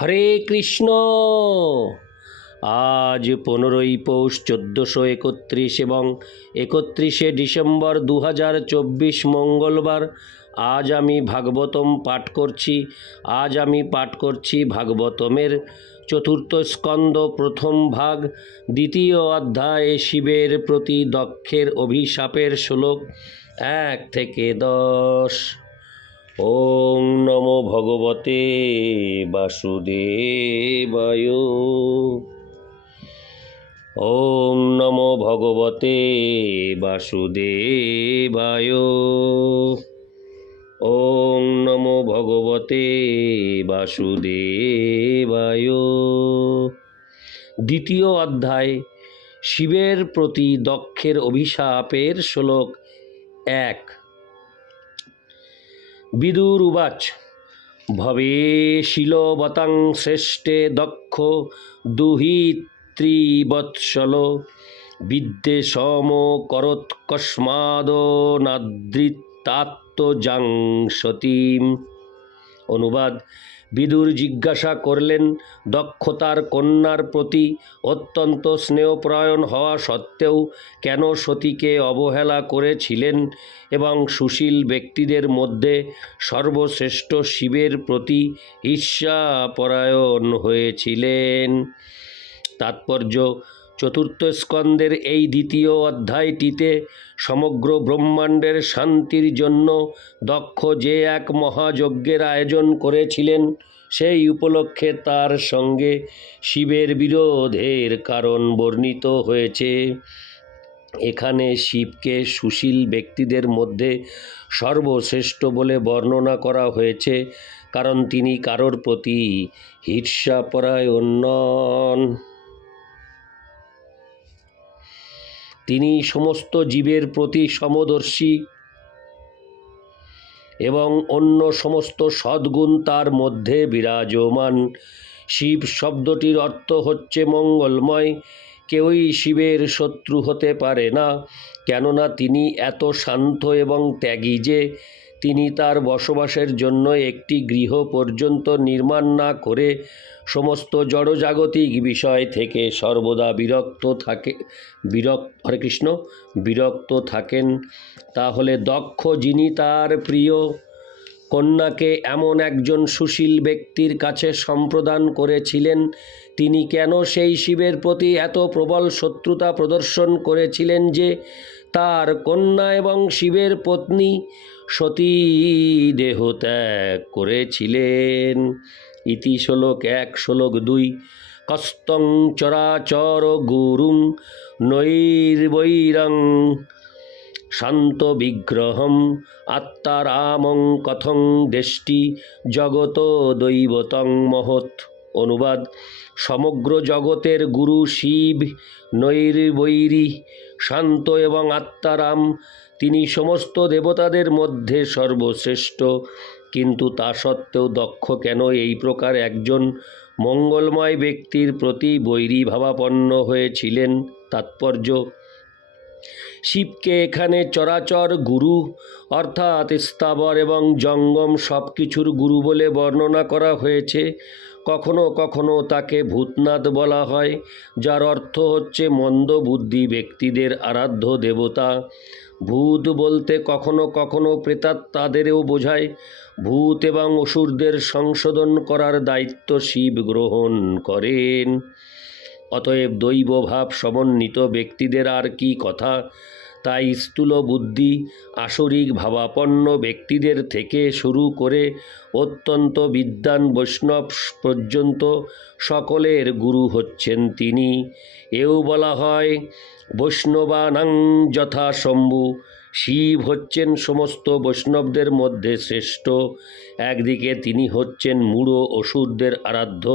হরে কৃষ্ণ। আজ পনেরোই পৌষ চোদ্দোশো একত্রিশ এবং একত্রিশে ডিসেম্বর দু হাজার চব্বিশ মঙ্গলবার। আজ আমি ভাগবতম পাঠ করছি। আজ আমি পাঠ করছি ভাগবতমের চতুর্থ স্কন্দ প্রথম ভাগ, দ্বিতীয় অধ্যায়ে শিবের প্রতি দক্ষের অভিশাপের শ্লোক এক থেকে দশ। ওং নমো ভগবতে বাসুদেবায়। ওং নমো ভগবতে বাসুদেবায়। ওং নমো ভগবতে বাসুদেবায়। দ্বিতীয় অধ্যায়, শিবের প্রতি দক্ষের অভিশাপের শ্লোক এক। বিদুর উবাচ ভবে শিলবতাং শ্রেষ্ঠে দক্ষ দুহিত্রিবৎসল। বিদ্যে সম করত কস্মাদ অনুবাদ বিদুর জিজ্ঞাসা করলেন, দক্ষতার কন্যার প্রতি অত্যন্ত স্নেহপ্রায়ণ হওয়া সত্ত্বেও কেন সতীকে অবহেলা করেছিলেন এবং সুশীল ব্যক্তিদের মধ্যে সর্বশ্রেষ্ঠ শিবের প্রতি ঈর্ষাপরায়ণ হয়েছিলেন? তাৎপর্য চতুর্থ স্কন্দের এই দ্বিতীয় অধ্যায়টিতে সমগ্র ব্রহ্মাণ্ডের শান্তির জন্য দক্ষ যে এক মহাযজ্ঞের আয়োজন করেছিলেন, সেই উপলক্ষে তার সঙ্গে শিবের বিরোধের কারণ বর্ণিত হয়েছে। এখানে শিবকে সুশীল ব্যক্তিদের মধ্যে সর্বশ্রেষ্ঠ বলে বর্ণনা করা হয়েছে, কারণ তিনি কারোর প্রতি ঈর্ষাপরায়ণ নন। তিনি সমস্ত জীবের প্রতি সমদর্শী এবং অন্য সমস্ত সদ্গুণ তার মধ্যে বিরাজমান। শিব শব্দটির অর্থ হচ্ছে মঙ্গলময়। কেউই শিবের শত্রু হতে পারে না, কেননা তিনি এত শান্ত এবং ত্যাগী যে তিনি তার বসবাসের জন্য একটি গৃহ পর্যন্ত নির্মাণ না করে সমস্ত জড়জাগতিক বিষয় থেকে সর্বদা বিরক্ত থাকে বিরক্ত হরে কৃষ্ণ, বিরক্ত থাকেন। তাহলে দক্ষ যিনি তার প্রিয় কন্যাকে এমন একজন সুশীল ব্যক্তির কাছে সম্প্রদান করেছিলেন, তিনি কেন সেই শিবের প্রতি এত প্রবল শত্রুতা প্রদর্শন করেছিলেন যে তার কন্যা এবং শিবের পত্নী সতী দেহ ত্যাগ করেছিলেন। ইতি শ্লোক এক, শ্লোক দুই। কস্তং চরাচর গুরুং নৈর্বৈরং শান্ত বিগ্রহম আত্মারামং কথং দেষ্টি জগত দৈবতং মহৎ। অনুবাদ, সমগ্র জগতের গুরু শিব নৈর্বৈরী, শান্ত এবং আত্মারাম তিনি সমস্ত দেবতাদের মধ্যে সর্বশ্রেষ্ঠ, কিন্তু তা সত্ত্বেও দক্ষ কেন এই প্রকার একজন মঙ্গলময় ব্যক্তির প্রতি বৈরী ভাবাপন্ন হয়েছিলেন তাৎপর্য? শিবকে এখানে চরাচর গুরু, অর্থাৎ স্থাবর এবং জঙ্গম সব কিছুর গুরু বলে বর্ণনা করা হয়েছে। কখনো কখনো তাকে ভূতনাথ বলা হয়, যার অর্থ হচ্ছে মন্দ বুদ্ধি ব্যক্তিদের আরাধ্য দেবতা। ভূত বলতে কখনো কখনো প্রেতাত্মাদেরও বোঝায়। ভূত এবং অসুরদের সংশোধন করার দায়িত্ব শিব গ্রহণ করেন। অতএব দৈবভাব সমন্বিত ব্যক্তিদের আর কি কথা? তাই স্থূল বুদ্ধি, আসরিক ভাবাপন্ন ব্যক্তিদের থেকে শুরু করে অত্যন্ত বিদ্যান বৈষ্ণব পর্যন্ত সকলের গুরু হচ্ছেন তিনি। এও বলা হয়, বৈষ্ণবানাং যথা শম্ভু, শিব হচ্ছেন সমস্ত বৈষ্ণবদের মধ্যে শ্রেষ্ঠ। একদিকে তিনি হচ্ছেন মূঢ় অসুরদের আরাধ্য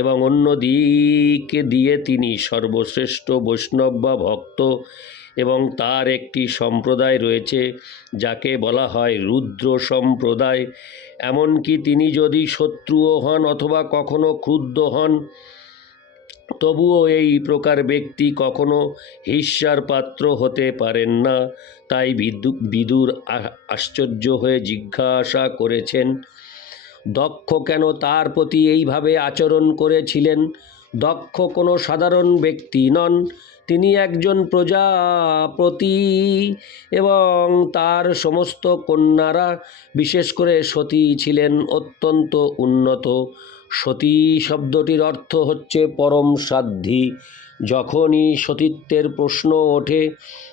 এবং অন্য দিকে দিয়ে তিনি সর্বশ্রেষ্ঠ বৈষ্ণব বা ভক্ত। এবং তার একটি সম্প্রদায় রয়েছে, যাকে বলা হয় রুদ্র সম্প্রদায়। এমনকি তিনি যদি শত্রুও হন অথবা কখনো ক্রুদ্ধ হন, তবুও এই প্রকার ব্যক্তি কখনো হিস্যার পাত্র হতে পারেন না। তাই বিদু, বিদুর আশ্চর্য হয়ে জিজ্ঞাসা করেছেন, দক্ষ কেন তার প্রতি এইভাবে আচরণ করেছিলেন? দক্ষ কোনো সাধারণ ব্যক্তি নন। তিনি একজন প্রজাপতি এবং তার সমস্ত কন্যারা, বিশেষ করে সতী, ছিলেন অত্যন্ত উন্নত। সতী শব্দটির অর্থ হচ্ছে পরম সাধ্যী যখনই সতীত্বের প্রশ্ন ওঠে,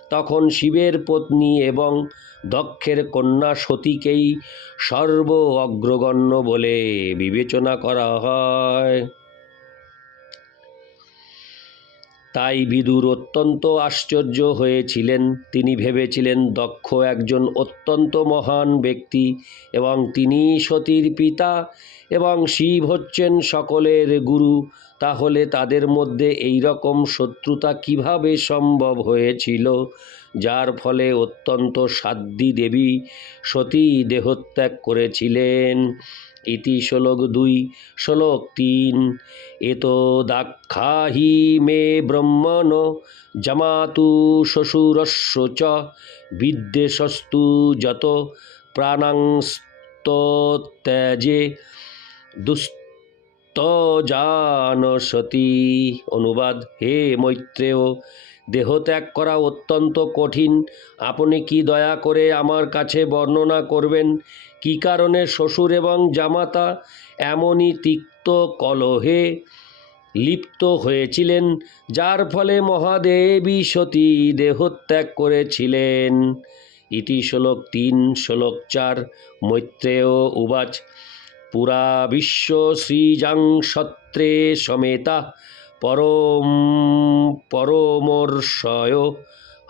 তখন শিবের পত্নী এবং দক্ষের কন্যা সতীকেই সর্ব অগ্রগণ্য বলে বিবেচনা করা হয়। তাই বিদুর অত্যন্ত আশ্চর্য হয়েছিলেন। তিনি ভেবেছিলেন দক্ষ একজন অত্যন্ত মহান ব্যক্তি এবং তিনি সতীর পিতা এবং শিব হচ্ছেন সকলের গুরু। তাহলে তাদের মধ্যে এই রকম শত্রুতা কীভাবে সম্ভব হয়েছিল? যার ফলে অত্যন্ত সাধ্বী দেবী সতী দেহত্যাগ করেছিলেন। ইতি শ্লোক দুই শ্লোক তিন। এত দাক্ষাহি মে ব্রহ্মণ, জামাতু শ্বশুরস্য চ, বিদ্বেষস্তু যত প্রাণাংস্ত্যজে দুস্তজানসতি। অনুবাদ, হে মৈত্রেয় দেহত্যাগ করা অত্যন্ত কঠিন। আপনি কি দয়া করে আমার কাছে বর্ণনা করবেন? কী কারণে শ্বশুর এবং জামাতা এমনই তিক্ত কলহে লিপ্ত হয়েছিলেন, যার ফলে মহাদেবী সতী দেহত্যাগ করেছিলেন? ইতি শ্লোক তিন, শ্লোক চার, মৈত্রেয় উবাচ। পুরা বিশ্ব শ্রীজাং সত্রে সমেতা পরম, পরমর্ষয়।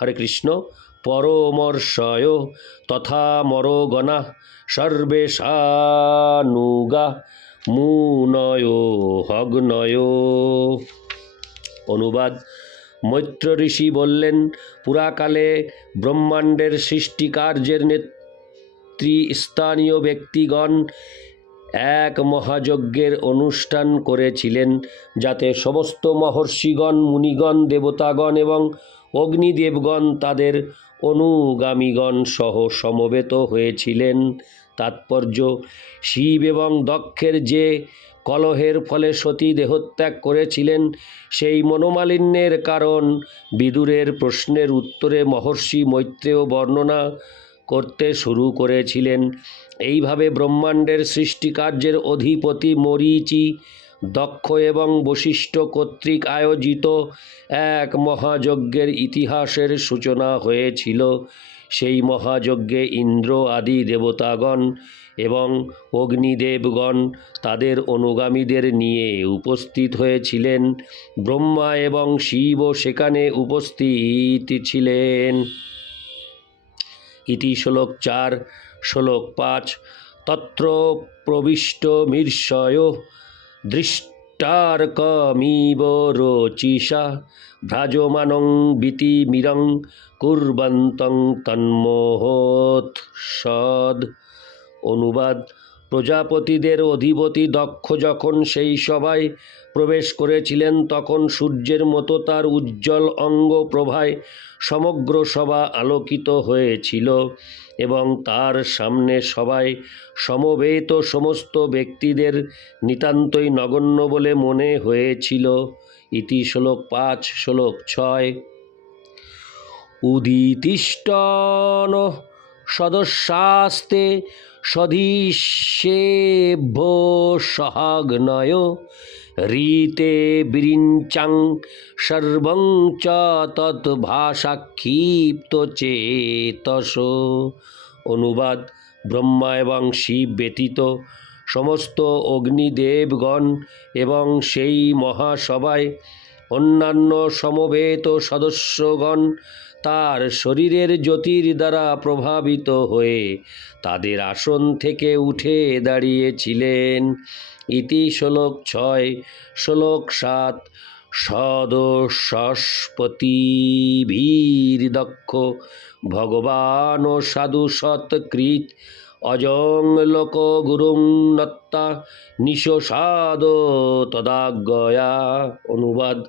হরে কৃষ্ণ, পরমর্ষয়। তথা মরগণা, সর্বেশানুগা, মুনয়, হগ্নয়। অনুবাদ, মৈত্র ঋষি বললেন, পুরাকালে ব্রহ্মাণ্ডের সৃষ্টিকার্যের নেত্রী স্থানীয় ব্যক্তিগণ এক মহাযজ্ঞের অনুষ্ঠান করেছিলেন, যাতে সমস্ত মহর্ষিগণ, মুনিগণ, দেবতাগণ এবং অগ্নিদেবগণ তাদের অনুগামীগণ সহ সমবেত হয়েছিলেন। তাৎপর্য, শিব এবং দক্ষের যে কলহের ফলে সতী দেহত্যাগ করেছিলেন, সেই মনোমালিন্যের কারণ বিদুরের প্রশ্নের উত্তরে মহর্ষি মৈত্রেয় বর্ণনা করতে শুরু করেছিলেন। এইভাবে ব্রহ্মাণ্ডের সৃষ্টিকার্যের অধিপতি মরিচি দক্ষ এবং বশিষ্ঠ কর্তৃক আয়োজিত এক মহাযজ্ঞের ইতিহাসের সূচনা হয়েছিল। সেই মহাযজ্ঞে ইন্দ্র আদি দেবতাগণ এবং অগ্নিদেবগণ তাদের অনুগামীদের নিয়ে উপস্থিত হয়েছিলেন। ব্রহ্মা এবং শিবও সেখানে উপস্থিত ছিলেন। ইতি শ্লোক চার, শ্লোক পাঁচ, তত্র প্রবিষ্ট মীর্ষয় দৃষ্টার্কমিব রোচিষা ভ্রাজমানং বিতিমিরং কুর্বন্তং তন্মোহৎ সদ অনুবাদ প্রজাপতিদের অধিপতি দক্ষ যখন সেই সভায় প্রবেশ করেছিলেন, তখন সূর্যের মতো তার উজ্জ্বল অঙ্গ প্রভায় সমগ্র সভা আলোকিত হয়েছিল এবং তার সামনে সবাই সমবেত সমস্ত ব্যক্তিদের নিতান্তই নগণ্য বলে মনে হয়েছিল। ইতি শ্লোক পাঁচ, শ্লোক ছয়। উদিতিষ্টন সদস্যাস্তে সদৃশ্যেভ্য সহাগ্নয়, রীতে বিরিঞ্চাং সর্বং চ তৎভাষাক্ষিপ্ত চেতস। অনুবাদ ব্রহ্মা এবং শিব ব্যতীত সমস্ত অগ্নিদেবগণ এবং সেই মহাসভায় অন্যান্য সমবেত সদস্যগণ তার শরীরের জ্যোতির দ্বারা প্রভাবিত হয়ে তাদের আসন থেকে উঠে দাঁড়িয়েছিলেন। ইতি শ্লোক ছয়, শ্লোক সাত সদস্যস্পতিভীর দক্ষ, ভগবান সাধু সৎকৃত, অজং লোক গুরুং নত্তা নিশোষাদ তদাজ্ঞয়া অনুবাদ।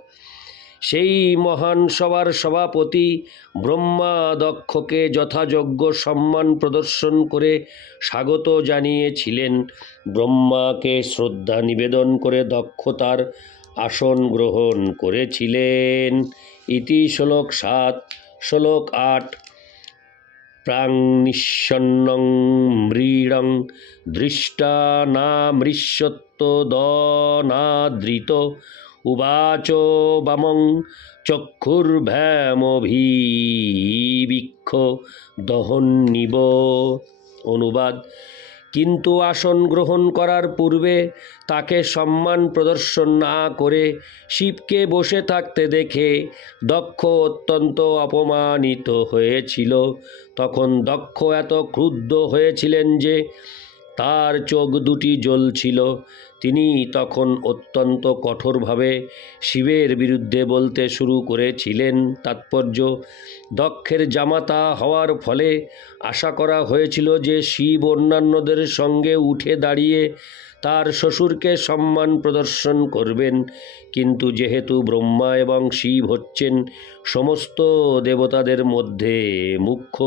সেই মহান সভার সভাপতি ব্রহ্মা দক্ষকে যথাযোগ্য সম্মান প্রদর্শন করে স্বাগত জানিয়েছিলেন। ব্রহ্মাকে শ্রদ্ধা নিবেদন করে দক্ষতার আসন গ্রহণ করেছিলেন। ইতি শ্লোক সাত, শ্লোক আট প্রাংনিঃসন্নং মৃডং দৃষ্টা নামৃষ্যত্ব দনাদৃত উবাচ বামং চক্ষুর্ভ্যামভিবীক্ষ দহন্নিব। অনুবাদ, কিন্তু আসন গ্রহণ করার পূর্বে তাকে সম্মান প্রদর্শন না করে শিবকে বসে থাকতে দেখে দক্ষ অত্যন্ত অপমানিত হয়েছিল। তখন দক্ষ এত ক্রুদ্ধ হয়েছিলেন যে তার চোখ দুটি জ্বলছিল। তিনি তখন অত্যন্ত কঠোরভাবে শিবের বিরুদ্ধে বলতে শুরু করেছিলেন, তাৎপর্য, দক্ষের জামাতা হওয়ার ফলে আশা করা হয়েছিল যে শিব অন্যান্যদের সঙ্গে উঠে দাঁড়িয়ে তার শ্বশুরকে সম্মান প্রদর্শন করবেন। কিন্তু যেহেতু ব্রহ্মা এবং শিব হচ্ছেন সমস্ত দেবতাদের মধ্যে মুখ্য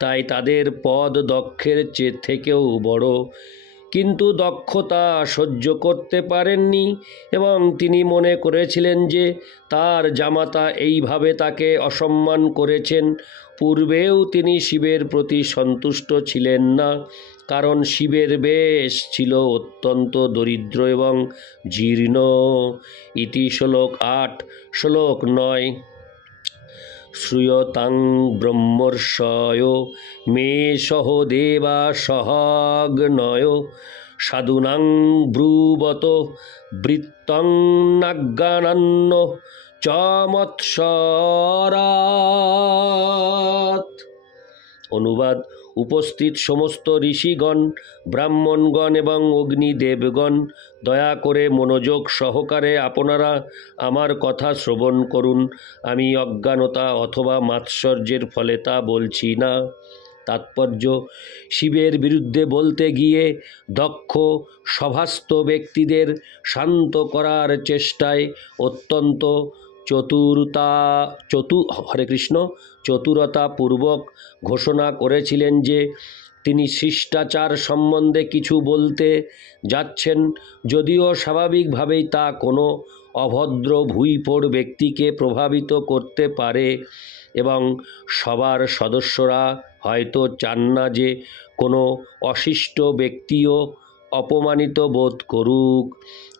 তাই তাদের পদ দক্ষের চেয়ে থেকেও বড়। কিন্তু দক্ষতা সহ্য করতে পারেননি এবং তিনি মনে করেছিলেন যে তার জামাতা এইভাবে তাকে অসম্মান করেছেন। পূর্বেও তিনি শিবের প্রতি সন্তুষ্ট ছিলেন না, কারণ শিবের বেশ ছিল অত্যন্ত দরিদ্র এবং জীর্ণ। ইতি শ্লোক আট, শ্লোক নয়। শ্রূয়তাং ব্রহ্মর্ষয় মে সহ দেবা সহাগ্নয় সাধুনাং ব্রুবত বৃত্তং নাজ্ঞানান্ন চমৎসরাত। অনুবাদ উপস্থিত সমস্ত ঋষিগণ, ব্রাহ্মণগণ এবং অগ্নিদেবগণ, দয়া করে মনোযোগ সহকারে আপনারা আমার কথা শ্রবণ করুন। আমি অজ্ঞানতা অথবা মাৎসর্যের ফলে তা বলছি না। তাৎপর্য, শিবের বিরুদ্ধে বলতে গিয়ে দক্ষ, সভাস্থ ব্যক্তিদের শান্ত করার চেষ্টায় অত্যন্ত চতুরতা, চতু, হরে কৃষ্ণ, চতুরতা পূর্বক ঘোষণা করেছিলেন যে তিনি শিষ্টাচার সম্বন্ধে কিছু বলতে যাচ্ছেন, যদিও স্বাভাবিকভাবেই তা কোনো অভদ্র ভুইপোড় ব্যক্তিকে প্রভাবিত করতে পারে এবং সবার সদস্যরা হয়তো চান না যে কোনো অশিষ্ট ব্যক্তিও অপমানিত বোধ করুক।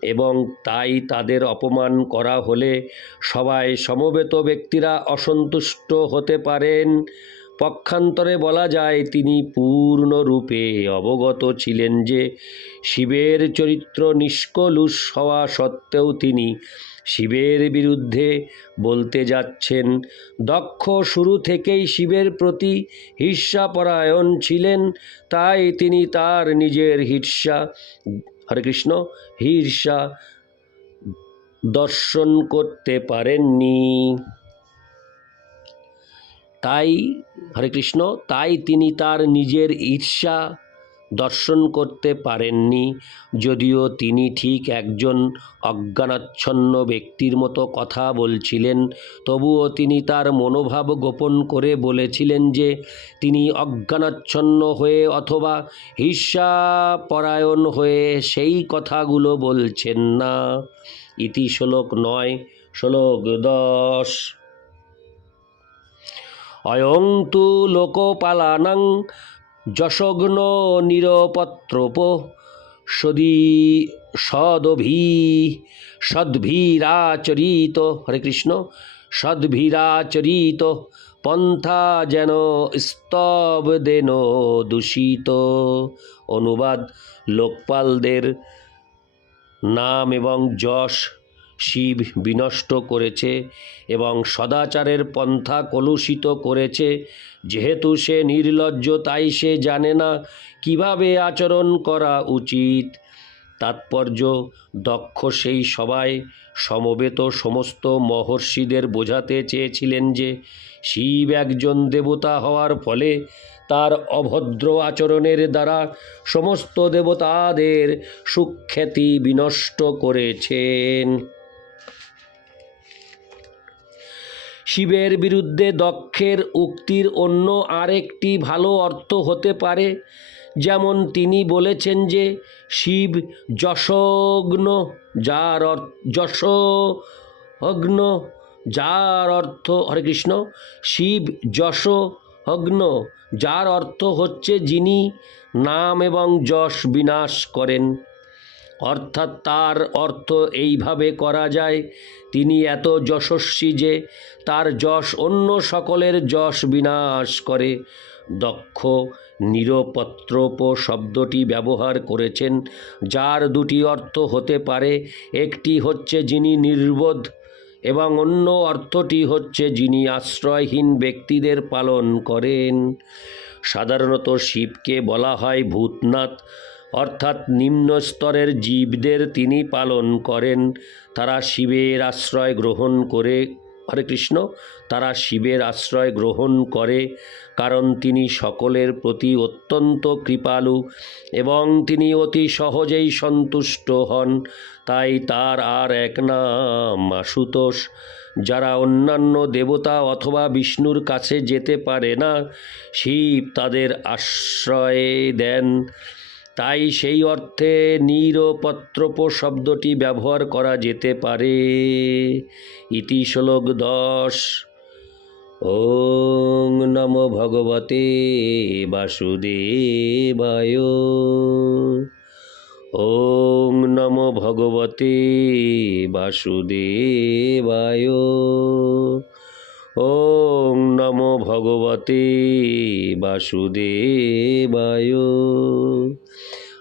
এবং তাই তাদের অপমান করা হলে সবাই সমবেত ব্যক্তিরা অসন্তুষ্ট হতে পারেন। পক্ষান্তরে বলা যায়, তিনি পূর্ণরূপে অবগত ছিলেন যে শিবের চরিত্র নিষ্কলুষ হওয়া সত্ত্বেও তিনি শিবের বিরুদ্ধে বলতে যাচ্ছেন। দক্ষ শুরু থেকেই শিবের প্রতি ঈর্ষাপরায়ণ ছিলেন, তাই তিনি তার নিজের ঈর্ষা হরে কৃষ্ণ। হিরসা দর্শন করতে পারেননি। তাই হরে কৃষ্ণ তাই তিনি তার নিজের ঈর্ষা দর্শন করতে পারেননি, যদিও তিনি ঠিক একজন অজ্ঞানাচ্ছন্ন ব্যক্তির মতো কথা বলছিলেন। তবুও তিনি তার মনোভাব গোপন করে বলেছিলেন যে তিনি অজ্ঞানাচ্ছন্ন হয়ে অথবা ঈর্ষাপরায়ণ হয়ে সেই কথাগুলো বলছেন না। ইতি শ্লোক নয়, শ্লোক দশ। অয়ং তু লোকপালানাং যশগ্ন নিরপত্রপ সদী সদভি সদ্ভীরাচরিত। হরে কৃষ্ণ। সদ্ভীরাচরিত। পন্থা যেন স্তবদেন দূষিত। অনুবাদ লোকপালদের নাম এবং যশ শিব বিনষ্ট করেছে এবং সদাচারের পন্থা কলুষিত করেছে। যেহেতু সে নির্লজ্জ, তাই সে জানে না কীভাবে আচরণ করা উচিত। তাৎপর্য, দক্ষ সেই সবাই সমবেত সমস্ত মহর্ষিদের বোঝাতে চেয়েছিলেন যে শিব একজন দেবতা হওয়ার ফলে তার অভদ্র আচরণের দ্বারা সমস্ত দেবতাদের সুখ্যাতি বিনষ্ট করেছেন। শিবের বিরুদ্ধে দক্ষের উক্তির অন্য আরেকটি ভালো অর্থ হতে পারে, যেমন তিনি বলেছেন যে শিব যশগ্ন, যার যশগ্ন, যার অর্থ, হরে কৃষ্ণ, শিব যশ অগ্ন যার অর্থ হচ্ছে যিনি নাম এবং যশ বিনাশ করেন। অর্থাৎ তার অর্থ এইভাবে করা যায়, তিনি এত যশস্বী যে তার যশ অন্য সকলের যশ বিনাশ করে। দক্ষ, নিরপত্রপ শব্দটি ব্যবহার করেছেন, যার দুটি অর্থ হতে পারে, একটি হচ্ছে যিনি নির্বোধ এবং অন্য অর্থটি হচ্ছে যিনি আশ্রয়হীন ব্যক্তিদের পালন করেন। সাধারণত শিবকে বলা হয় ভূতনাথ অর্থাৎ নিম্ন স্তরের জীবদের তিনি পালন করেন। তারা শিবের আশ্রয় গ্রহণ করে, হরে কৃষ্ণ, তারা শিবের আশ্রয় গ্রহণ করে, কারণ তিনি সকলের প্রতি অত্যন্ত কৃপালু এবং তিনি অতি সহজেই সন্তুষ্ট হন। তাই তার আর এক নাম আশুতোষ, যারা অন্যান্য দেবতা অথবা বিষ্ণুর কাছে যেতে পারে না, শিব তাদের আশ্রয় দেন। তাই সেই অর্থে নিরপত্রপ শব্দটি ব্যবহার করা যেতে পারে। ইতি শ্লোক দশ। ওং নম ভগবতে বাসুদেবায়। ওং নম ভগবতে বাসুদেবায়। ওং নম ভগবতে বাসুদেবায়।